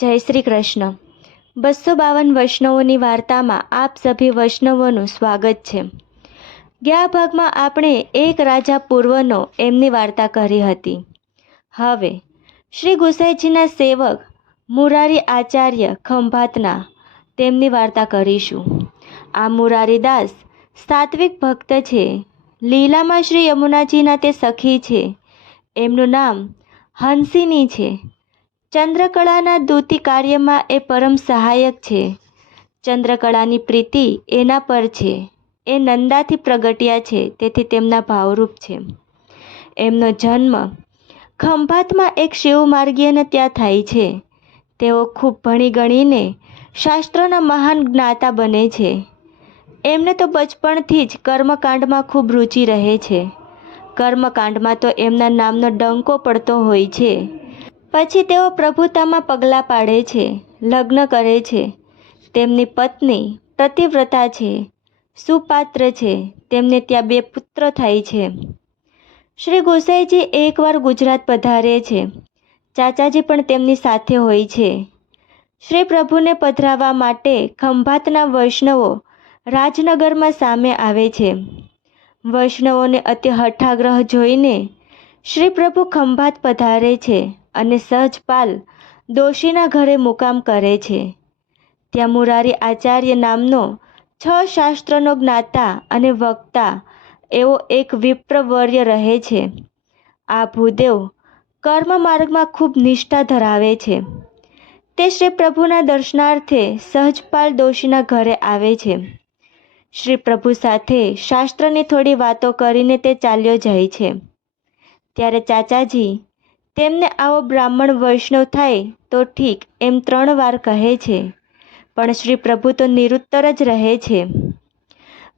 જય શ્રી કૃષ્ણ. બસો બાવન વૈષ્ણવોની વાર્તામાં આપ સભી વૈષ્ણવોનું સ્વાગત છે. ગયા ભાગમાં આપણે એક રાજા પૂર્વનો એમની વાર્તા કરી હતી. હવે, શ્રી ગુસાઈજીના સેવક મુરારી આચાર્ય ખંભાતના તેમની વાર્તા કરીશું. આ મુરારીદાસ સાત્વિક ભક્ત છે. લીલામાં શ્રી યમુનાજીના તે સખી છે. એમનું નામ હંસિની છે. ચંદ્રકળાના દૂતી કાર્યમાં એ પરમ સહાયક છે. ચંદ્રકળાની પ્રીતિ એના પર છે. એ નંદાથી પ્રગટ્યા છે, તેથી તેમના ભાવરૂપ છે. એમનો જન્મ ખંભાતમાં એક શિવમાર્ગીયને ત્યાં થાય છે. તેઓ ખૂબ ભણી ગણીને શાસ્ત્રોના મહાન જ્ઞાતા બને છે. એમને તો બચપણથી જ કર્મકાંડમાં ખૂબ રુચિ રહે છે. કર્મકાંડમાં તો એમના નામનો ડંકો પડતો હોય છે. પછી તેઓ પ્રભુતામાં પગલાં પાડે છે, લગ્ન કરે છે. તેમની પત્ની પ્રતિવ્રતા છે, સુપાત્ર છે, તેમને ત્યાં બે પુત્ર થાય છે. શ્રી ગોસાઈજી એકવાર ગુજરાત પધારે છે. ચાચાજી પણ તેમની સાથે હોય છે. શ્રી પ્રભુને પધરાવવા માટે ખંભાતના વૈષ્ણવો રાજનગરમાં સામે આવે છે. વૈષ્ણવોને અતિ હઠાગ્રહ જોઈને શ્રી પ્રભુ ખંભાત પધારે છે. અને સહજપાલ દોશીના ઘરે મુકામ કરે છે. ત્યાં મુરારી આચાર્ય નામનો છ શાસ્ત્રનો જ્ઞાતા અને વક્તા એવો એક વિપ્રવર્ય રહે છે. આ ભૂદેવ કર્મ માર્ગમાં ખૂબ નિષ્ઠા ધરાવે છે. તે શ્રી પ્રભુના દર્શનાર્થે સહજપાલ દોશીના ઘરે આવે છે. શ્રી પ્રભુ સાથે શાસ્ત્રની થોડી વાતો કરીને તે ચાલ્યો જાય છે. ત્યારે ચાચાજી તેમને આવો બ્રાહ્મણ વૈષ્ણવ થાય તો ઠીક એમ ત્રણ વાર કહે છે. પણ શ્રી પ્રભુ તો નિરુત્તર જ રહે છે.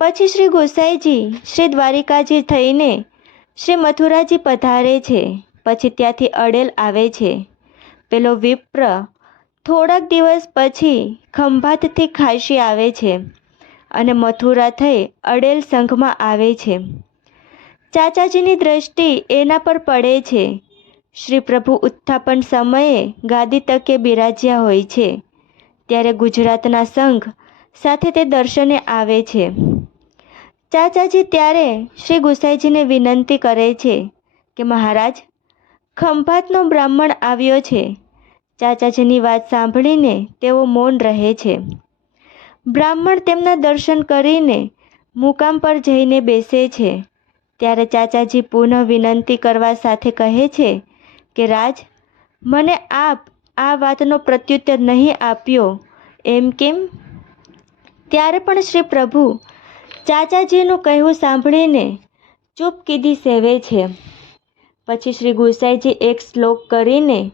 પછી શ્રી ગોસાઈજી શ્રી દ્વારિકાજી થઈને શ્રી મથુરાજી પધારે છે. પછી ત્યાંથી અડેલ આવે છે. પેલો વિપ્ર થોડાક દિવસ પછી ખંભાતથી ખાંસી આવે છે અને મથુરા થઈ અડેલ સંઘમાં આવે છે. ચાચાજીની દ્રષ્ટિ એના પર પડે છે. શ્રી પ્રભુ ઉત્થાપન સમયે ગાદી તકે બિરાજ્યા હોય છે. ત્યારે ગુજરાતના સંઘ સાથે તે દર્શને આવે છે. ચાચાજી ત્યારે શ્રી ગુસાઈજીને વિનંતી કરે છે કે મહારાજ, ખંભાતનો બ્રાહ્મણ આવ્યો છે. ચાચાજીની વાત સાંભળીને તેઓ મૌન રહે છે. બ્રાહ્મણ તેમના દર્શન કરીને મુકામ પર જઈને બેસે છે. ત્યારે ચાચાજી પુનઃ વિનંતી કરવા સાથે કહે છે કે રાજ, મને આપ આ વાતનો પ્રત્યુત્તર નહીં આપ્યો. એમ કેમ? ત્યારે પણ શ્રી પ્રભુ, ચાચાજીનું કહેવું સાંભળીને ચૂપ કીધી સેવે છે. પછી શ્રી ગુસાઈજી એક શ્લોક કરીને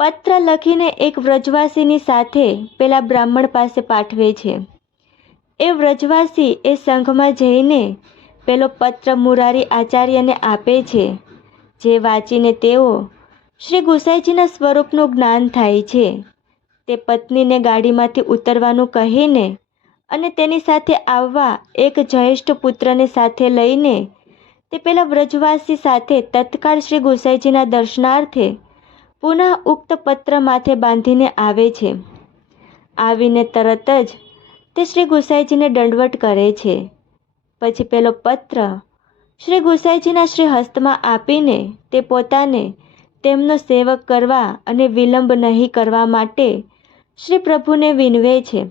પત્ર લખીને એક વ્રજવાસીની સાથે પેલા બ્રાહ્મણ પાસે પાઠવે છે. એ વ્રજવાસી એ સંઘમાં જઈને પેલો પત્ર મુરારી આચાર્યને આપે છે. જે વાંચીને તેઓ શ્રી ગુસાઈજીના સ્વરૂપનું જ્ઞાન થાય છે. તે પત્નીને ગાડીમાંથી ઉતરવાનું કહીને અને તેની સાથે આવવા એક જ્યેષ્ઠ પુત્રને સાથે લઈને તે પેલા વ્રજવાસી સાથે તત્કાળ શ્રી ગુસાઈજીના દર્શનાર્થે પુનઃ ઉક્ત પત્ર માથે બાંધીને આવે છે. આવીને તરત જ તે શ્રી ગુસાઈજીને દંડવટ કરે છે. પછી પેલો પત્ર શ્રી ગુસાઈજીના શ્રી હસ્તમાં આપીને તે પોતાને તેમનો સેવક કરવા અને વિલંબ નહીં કરવા માટે શ્રી પ્રભુને વિનવે છે.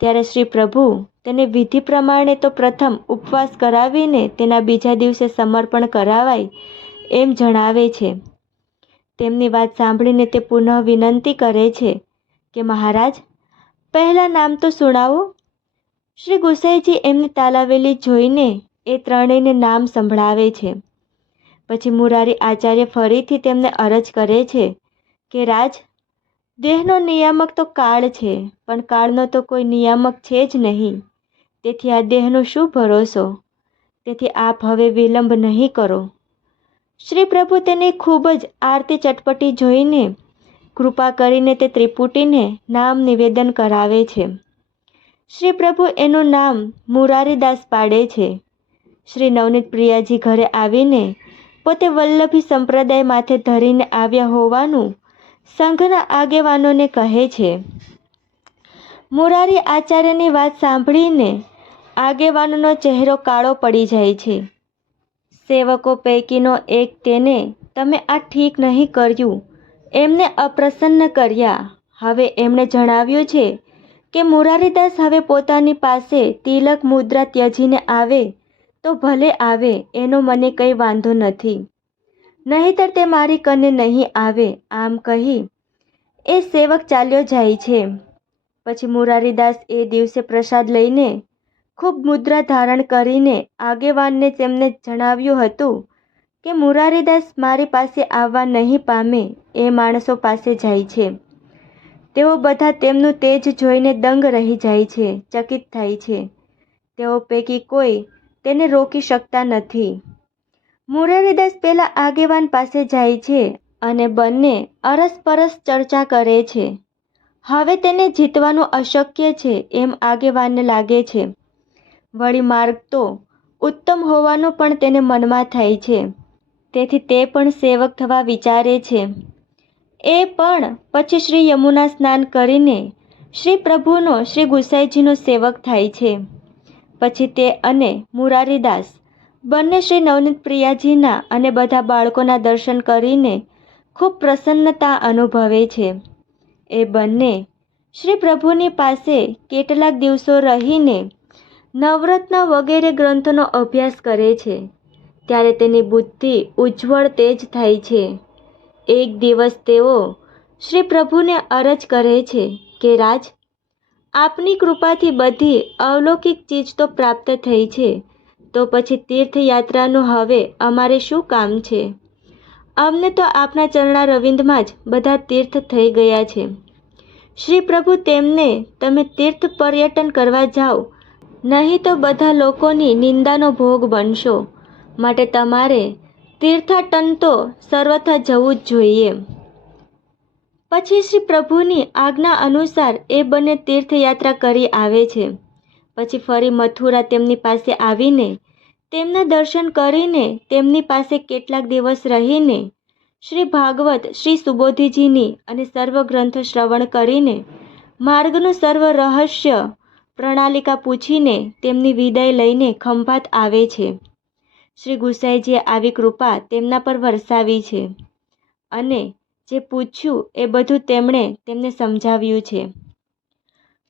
ત્યારે શ્રી પ્રભુ તેને વિધિ પ્રમાણે તો પ્રથમ ઉપવાસ કરાવીને તેના બીજા દિવસે સમર્પણ કરાવાય એમ જણાવે છે. તેમની વાત સાંભળીને તે પુનઃ વિનંતી કરે છે કે મહારાજ, પહેલાં નામ તો સુણાવો. શ્રી ગુસાઈજી એમની તાલાવેલી જોઈને એ ત્રણેયને નામ સંભળાવે છે. પછી મુરારી આચાર્ય ફરીથી તેમને અરજ કરે છે કે, રાજ, દેહનો નિયામક તો કાળ છે, પણ કાળનો તો કોઈ નિયામક છે જ નહીં. તેથી આ દેહનો શું ભરોસો? તેથી આપ હવે વિલંબ નહીં કરો. શ્રી પ્રભુ તેની ખૂબ જ આરતી ચટપટી જોઈને, કૃપા કરીને તે ત્રિપુટીને નામ નિવેદન કરાવે છે. શ્રી પ્રભુ એનું નામ મુરારીદાસ પાડે છે. શ્રી નવનીત પ્રિયાજી ઘરે આવીને પોતે વલ્લભી સંપ્રદાય માથે ધરીને આવ્યા હોવાનું સંઘના આગેવાનોને કહે છે. મુરારી આચાર્યની વાત સાંભળીને આગેવાનોનો ચહેરો કાળો પડી જાય છે. સેવકો પૈકીનો એક તેને, તમે આ ઠીક નહીં કર્યું. એમને અપ્રસન્ન કર્યા. હવે એમણે જણાવ્યું છે કે મુરારીદાસ હવે પોતાની પાસે તિલક મુદ્રા ત્યજીને આવે તો ભલે આવે, એનો મને કંઈ વાંધો નથી. નહીંતર તે મારી કને નહીં આવે, આમ કહી, એ સેવક ચાલ્યો જાય છે. પછી મુરારીદાસ એ દિવસે પ્રસાદ લઈને ખૂબ મુદ્રા ધારણ કરીને આગેવાનને તેમને જણાવ્યું હતું કે મુરારીદાસ મારી પાસે આવવા નહીં પામે, એ માણસો પાસે જાય છે. તેઓ બધા તેમનું તેજ જોઈને દંગ રહી જાય છે, ચકિત થાય છે. તેઓ પૈકી કોઈ તેને રોકી શકતા નથી. મુરારીદાસ પહેલાં આગેવાન પાસે જાય છે અને બંને અરસપરસ ચર્ચા કરે છે. હવે તેને જીતવાનું અશક્ય છે એમ આગેવાનને લાગે છે. વળી માર્ગ તો ઉત્તમ હોવાનો પણ તેને મનમાં થાય છે. તેથી તે પણ સેવક થવા વિચારે છે. એ પણ પછી શ્રી યમુના સ્નાન કરીને શ્રી પ્રભુનો, શ્રી ગુસાઈજીનો સેવક થાય છે. પછી તે અને મુરારીદાસ, બંને શ્રી નવનીત પ્રિયાજીના અને બધા બાળકોના દર્શન કરીને ખૂબ પ્રસન્નતા અનુભવે છે. એ બંને શ્રી પ્રભુની પાસે કેટલાક દિવસો રહીને નવરત્ન વગેરે ગ્રંથોનો અભ્યાસ કરે છે. ત્યારે તેની બુદ્ધિ ઉજ્જવળ તેજ થાય છે. એક દિવસ તેઓ શ્રી પ્રભુને અરજ કરે છે કે, રાજ આપની કૃપાથી બધી અવલૌકિક ચીજ તો પ્રાપ્ત થઈ છે. તો પછી તીર્થયાત્રાનું હવે અમારે શું કામ છે? અમને તો આપના ચરણા રવિંદમાં જ બધા તીર્થ થઈ ગયા છે. શ્રી પ્રભુ તેમને તમે તીર્થ પર્યટન કરવા જાઓ, નહીં તો બધા લોકોની નિંદાનો ભોગ બનશો. માટે તમારે તીર્થાટન તો સર્વથા જવું જ જોઈએ. પછી શ્રી પ્રભુની આજ્ઞા અનુસાર એ બંને તીર્થયાત્રા કરી આવે છે. પછી ફરી મથુરા તેમની પાસે આવીને, તેમના દર્શન કરીને તેમની પાસે કેટલાક દિવસ રહીને, શ્રી ભાગવત, શ્રી સુબોધીજીની અને સર્વ ગ્રંથ શ્રવણ કરીને, માર્ગનું સર્વ રહસ્ય પ્રણાલિકા પૂછીને તેમની વિદાય લઈને ખંભાત આવે છે. શ્રી ગુસાઈજીએ આવી કૃપા તેમના પર વરસાવી છે અને જે પૂછ્યું એ બધું તેમણે તેમને સમજાવ્યું છે.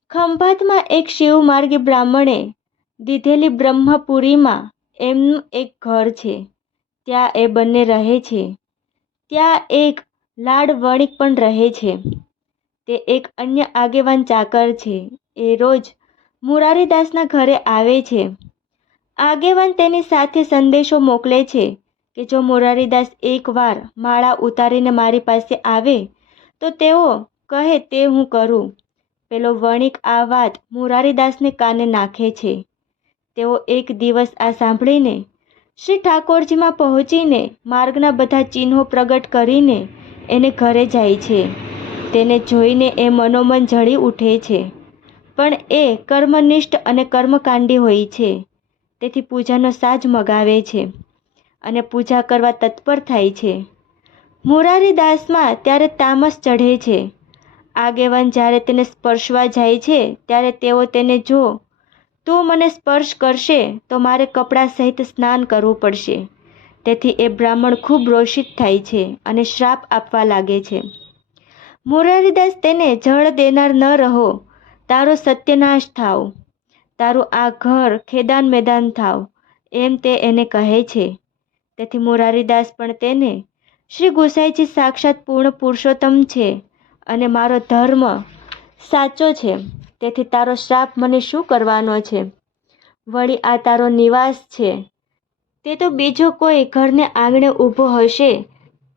ખંભાતમાં એક શિવમાર્ગી બ્રાહ્મણે દીધેલી બ્રહ્મપુરીમાં એમનું એક ઘર છે. ત્યાં એ બંને રહે છે. ત્યાં એક લાડ વણિક પણ રહે છે. તે એક અન્ય આગેવાન ચાકર છે. એ રોજ મુરારીદાસના ઘરે આવે છે. આગેવાન તેની સાથે સંદેશો મોકલે છે. કે જો મોરારીદાસ એકવાર માળા ઉતારીને મારી પાસે આવે, તો તેઓ કહે તે હું કરું. પેલો વણિક આ વાત મુરારીદાસને કાને નાખે છે? તેઓ એક દિવસ આ સાંભળીને શ્રી ઠાકોરજીમાં પહોંચીને માર્ગના બધા ચિહ્નો પ્રગટ કરીને એને ઘરે જાય છે. તેને જોઈને એ મનોમન જળી ઉઠે છે. પણ એ કર્મનિષ્ઠ અને કર્મકાંડી હોય છે. તેથી પૂજાનો સાજ મગાવે છે. અને પૂજા કરવા તત્પર થાય છે. મુરારીદાસમાં ત્યારે તામસ ચઢે છે. આગેવાન જ્યારે તેને સ્પર્શવા જાય છે, ત્યારે તેઓ તેને જો, તું મને સ્પર્શ કરશે, તો મારે કપડાં સહિત સ્નાન કરવું પડશે. તેથી એ બ્રાહ્મણ ખૂબ રોષિત થાય છે અને શ્રાપ આપવા લાગે છે. મુરારીદાસ તેને જળ દેનાર ન રહો, તારો સત્યનાશ થાવ. તારું આ ઘર ખેદાન મેદાન થાવ, એમ તે એને કહે છે. તેથી મોરારીદાસ પણ તેને, શ્રી ગુસાઈજી સાક્ષાત પૂર્ણ પુરુષોત્તમ છે અને મારો ધર્મ સાચો છે. તેથી તારો શ્રાપ મને શું કરવાનો છે? વળી આ તારો નિવાસ છે. તે તો બીજો કોઈ ઘરને આંગણે ઊભો હશે,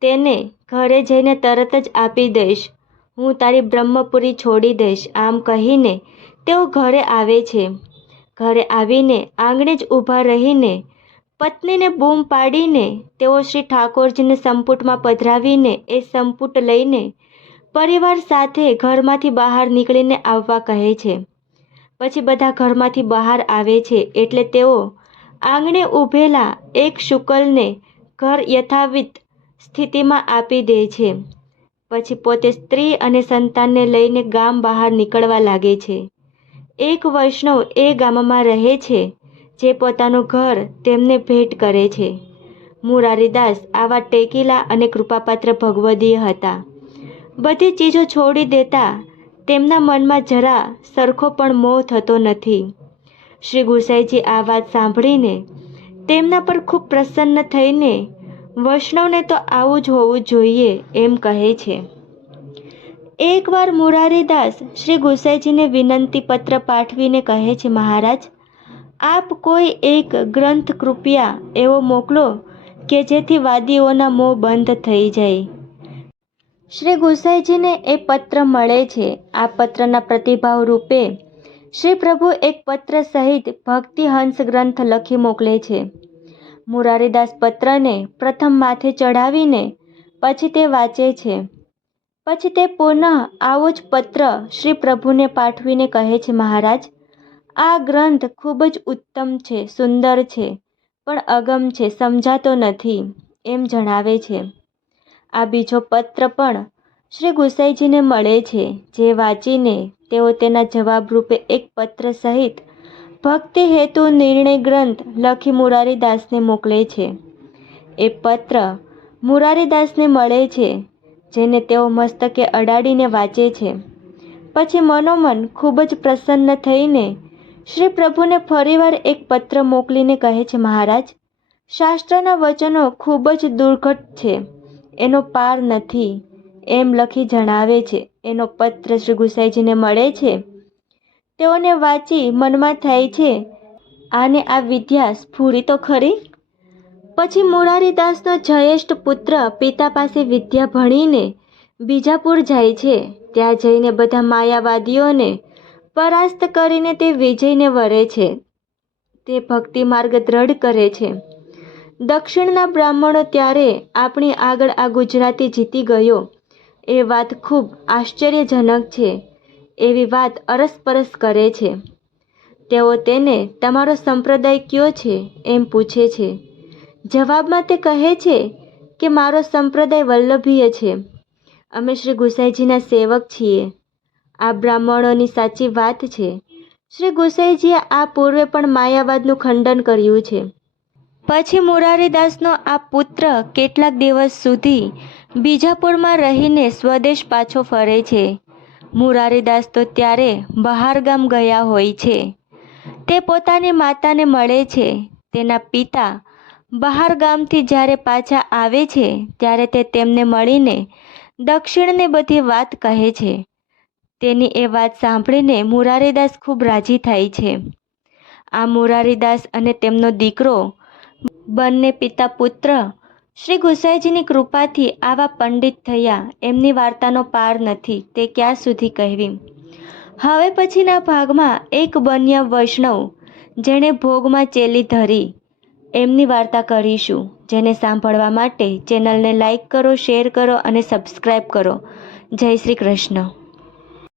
તેને ઘરે જઈને તરત જ આપી દઈશ. હું તારી બ્રહ્મપુરી છોડી દઈશ. આમ કહીને તેઓ ઘરે આવે છે. ઘરે આવીને આંગણે જ ઊભા રહીને પત્નીને બૂમ પાડીને તેઓ શ્રી ઠાકોરજીને સંપુટમાં પધરાવીને એ સંપુટ લઈને પરિવાર સાથે ઘરમાંથી બહાર નીકળીને આવવા કહે છે. પછી બધા ઘરમાંથી બહાર આવે છે એટલે તેઓ આંગણે ઊભેલા એક શુકલને ઘર યથાવિત સ્થિતિમાં આપી દે છે. પછી પોતે સ્ત્રી અને સંતાનને લઈને ગામ બહાર નીકળવા લાગે છે. એક વૈષ્ણવ એ ગામમાં રહે છે જે પોતાનું ઘર તેમને ભેટ કરે છે. મુરારીદાસ આવા ટેકીલા અને કૃપાપાત્ર ભગવદીય હતા. બધી ચીજો છોડી દેતા તેમના મનમાં જરા સરખો પણ મોહ થતો નથી. શ્રી ગુસાઈજી આ વાત સાંભળીને તેમના પર ખૂબ પ્રસન્ન થઈને વૈષ્ણવને તો આવું જ હોવું જોઈએ એમ કહે છે. એકવાર મુરારીદાસ શ્રી ગુસાઈજીને વિનંતી પત્ર પાઠવીને કહે છે, મહારાજ આપ કોઈ એક ગ્રંથ કૃપયા એવો મોકલો કે જેથી વાદીઓના મોં બંધ થઈ જાય. શ્રી ગુસાઈજીને એ પત્ર મળે છે. આ પત્રના પ્રતિભાવ રૂપે શ્રી પ્રભુ એક પત્ર સહિત ભક્તિ હંસ ગ્રંથ લખી મોકલે છે. મુરારીદાસ પત્રને પ્રથમ માથે ચઢાવીને પછી તે વાંચે છે. પછી તે પુનઃ આવો જ પત્ર શ્રી પ્રભુને પાઠવીને કહે છે, મહારાજ આ ગ્રંથ ખૂબ જ ઉત્તમ છે, સુંદર છે, પણ અગમ છે, સમજાતો નથી, એમ જણાવે છે. આ બીજો પત્ર પણ શ્રી ગુસાઈજીને મળે છે, જે વાંચીને તેઓ તેના જવાબ રૂપે એક પત્ર સહિત ભક્તિ હેતુ નિર્ણય ગ્રંથ લખી મુરારીદાસને મોકલે છે. એ પત્ર મુરારીદાસને મળે છે, જેને તેઓ મસ્તકે અડાડીને વાંચે છે. પછી મનોમન ખૂબ જ પ્રસન્ન થઈને શ્રી પ્રભુને ફરીવાર એક પત્ર મોકલીને કહે છે, મહારાજ, શાસ્ત્રના વચનો ખૂબ જ દુર્ઘટ છે. એનો પાર નથી. એમ લખી જણાવે છે. એનો પત્ર શ્રી ગુસાઈજીને મળે છે. તેઓને વાંચી મનમાં થાય છે, આને આ વિદ્યા સ્ફૂરી તો ખરી? પછી મુરારીદાસનો જયેષ્ઠ પુત્ર પિતા પાસે વિદ્યા ભણીને બીજાપુર જાય છે. ત્યાં જઈને બધા માયાવાદીઓને પરાસ્ત કરીને તે વિજયને વરે છે. તે ભક્તિ માર્ગ દ્રઢ કરે છે. દક્ષિણના બ્રાહ્મણો ત્યારે આપણી આગળ આ ગુજરાતી જીતી ગયો. એ વાત ખૂબ આશ્ચર્યજનક છે. એવી વાત અરસપરસ કરે છે. તેઓ તેને, તમારો સંપ્રદાય કયો છે? એમ પૂછે છે. જવાબમાં તે કહે છે કે, મારો સંપ્રદાય વલ્લભીય છે. અમે શ્રી ગુસાઈજીના સેવક છીએ. આ બ્રાહ્મણોની સાચી વાત છે. શ્રી ગુસાઈજીએ આ પૂર્વે પણ માયાવાદનું ખંડન કર્યું છે. પછી મુરારીદાસનો આ પુત્ર કેટલાક દિવસ સુધી બીજાપુરમાં રહીને સ્વદેશ પાછો ફરે છે. મુરારીદાસ તો ત્યારે બહારગામ ગયા હોય છે. તે પોતાની માતાને મળે છે. તેના પિતા બહારગામથી જ્યારે પાછા આવે છે, ત્યારે તે તેમને મળીને દક્ષિણને બધી વાત કહે છે. તેની એ વાત સાંભળીને મુરારીદાસ ખૂબ રાજી થાય છે. આ મુરારીદાસ અને તેમનો દીકરો બંને પિતા પુત્ર શ્રી ગુસાઈજીની કૃપાથી આવા પંડિત થયા. એમની વાર્તાનો પાર નથી, તે ક્યાં સુધી કહેવી? હવે પછીના ભાગમાં એક બન્યા વૈષ્ણવ, જેણે ભોગમાં ચેલી ધરી. એમની વાર્તા કરીશું. જેને સાંભળવા માટે ચેનલને લાઈક કરો, શેર કરો અને સબસ્ક્રાઈબ કરો. જય શ્રી કૃષ્ણ.